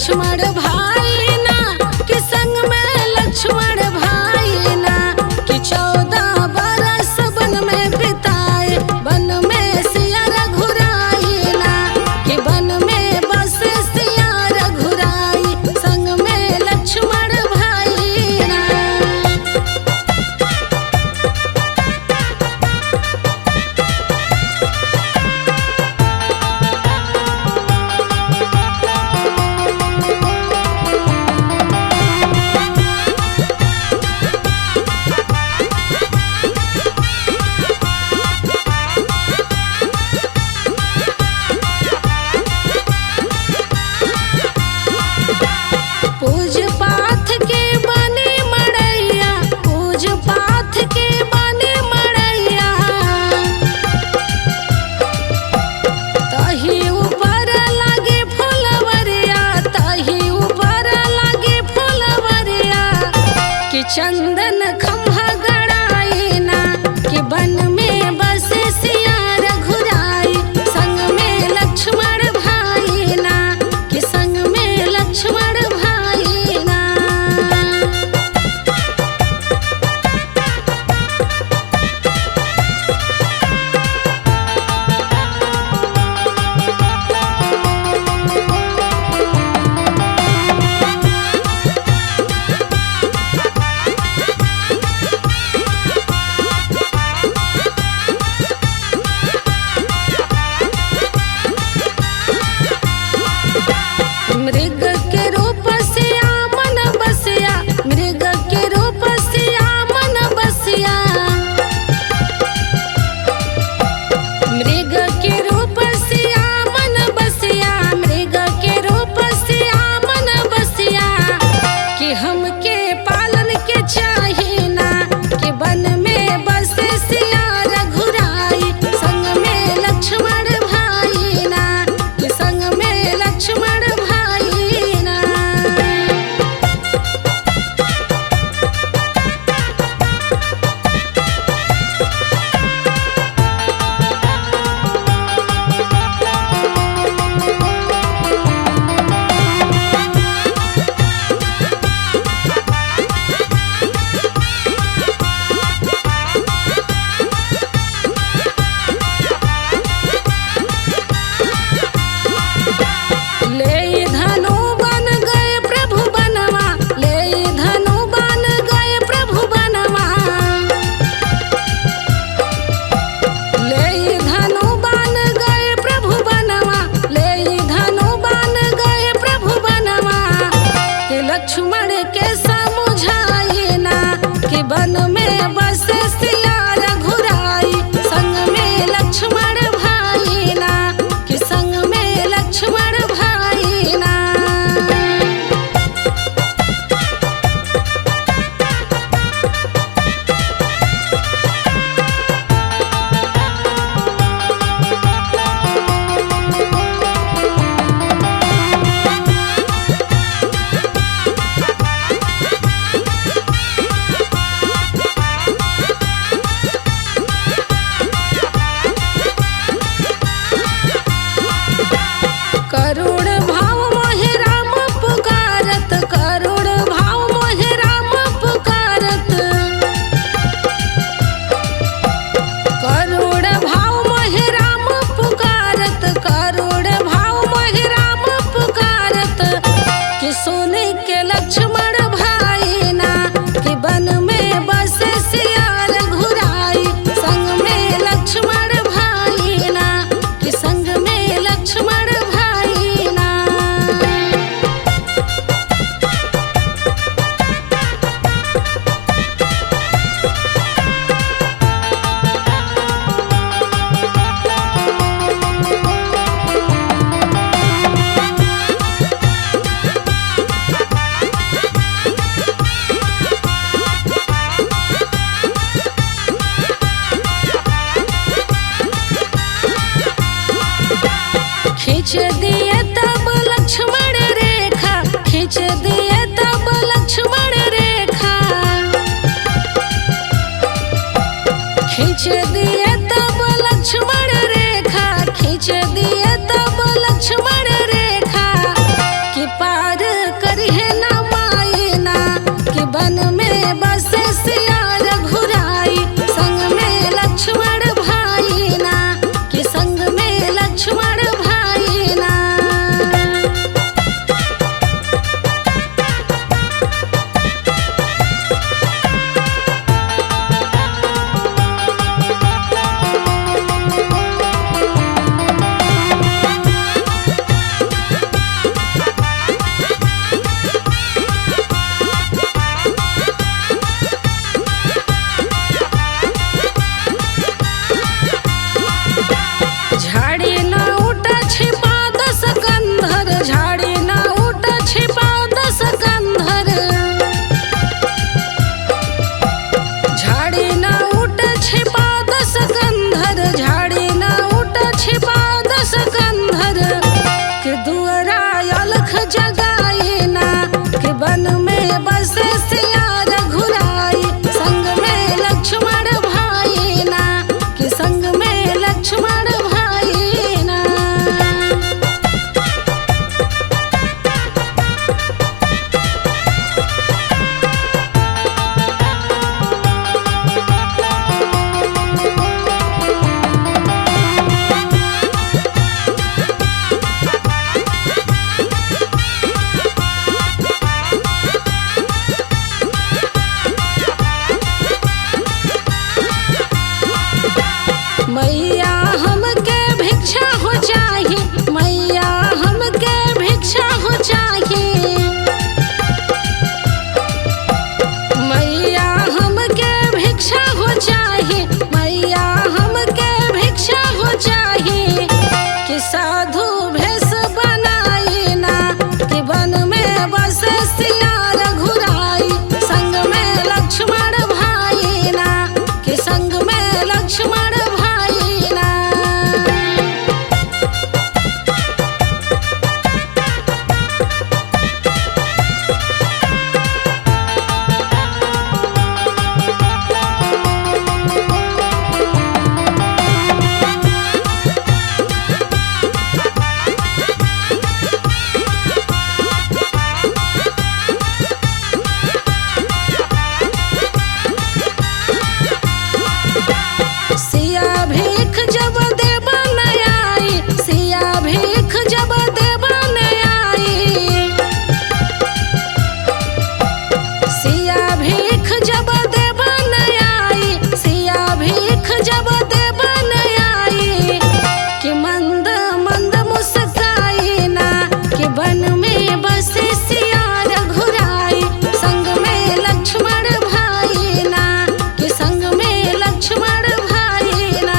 लक्ष्मण भाई ना कि संग में लक्ष्मण भाई ना कि 14 बरस वन में बिताए, वन में सिया रघुराई ना कि वन में बस सिया रघुराई, संग में लक्ष्मण भाई ना। पूज पाथ के बने मड़ैया, पूज पाथ के बने मड़ैया, तही ऊपर लागे फुलवरिया, तही ऊपर लागे फुलवरिया कि चंदन खम्हा गड़ाई ना कि वन में बस सिया रघुराई, संग में लक्ष्मण भाई ना कि संग में लक्ष्मण भाई ना। मृग के रूप से आमन बसिया, मृग के रूप से आमन बसिया, मृग के रूप से आमन बसिया, मृग के रूप से आमन बसिया कि हमके पालन के चाही ना कि वन में बस सिया रघुराई, संग में लक्ष्मण भाई ना कि संग में लक्ष्मण भाई ना। ले धनु बन गए प्रभु बनवा, ले धनु बन गए प्रभु बनवा, ले धनु बन गए प्रभु बनवा, ले धनु बन गए प्रभु बनवा कि लक्ष्मण के समझाई ना कि वन में बस सिया रघुराई, संग में लक्ष्मण भाई ना कि संग में लक्ष्मण भाई ना। करुण भाव मोहे राम पुकारत, करुण भाव मोहे राम पुकारत, करुण भाव मोहे राम पुकारत, करुण भाव मोहे राम पुकारत कि सोने के लक्ष्मण भाई ना कि वन में बस सिया रघुराई, संग में लक्ष्मण भाई ना कि संग में लक्ष्मण भाई ना। खींच दिए तब लक्ष्मण रेखा, खींच दिए तब लक्ष्मण रेखा, खींच दिए तब लक्ष्मण रेखा, खींच दिए तब लक्ष्मण रेखा कि पार चाहिए, मैया हमके भिक्षा हो चाहिए। मैया हमके भिक्षा हो चाहिए, मैया हमके भिक्षा हो चाहिए। कि साधु भेष बनाई ना, कि वन में बस सिया रघुराई। संग में लक्ष्मण भाई ना, कि संग में लक्ष्मण भाई ना। सिया भीख जब देबा न आई, सिया भीख जब देबा न आई। सिया भीख जब देबा न आई, सिया भीख जब देबा न आई। कि मंद मंद मुस्काई ना, कि वन में बसे सिया रघुराई। संग में लक्ष्मण भाई ना, कि संग में लक्ष्मण भाई ना।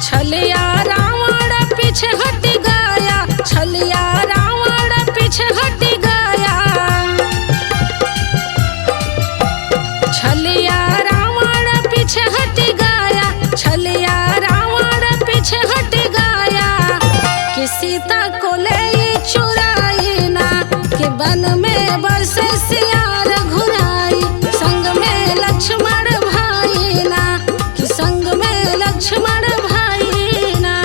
छलिया रावण पीछे हट गया, छलिया रावण पीछे हट गया। छलिया रावण पीछे हट गया, छलिया रावण पीछे हट गया। कि सीता को ले चुराई ना, कि वन में बसे सिया रघुराई। संग में लक्ष्मण भाई ना, कि संग में लक्ष्मण भाई ना।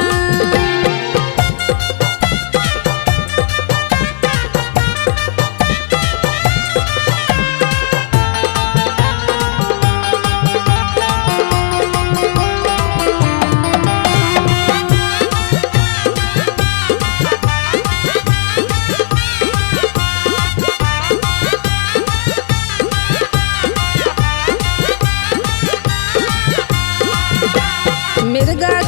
मिर्गा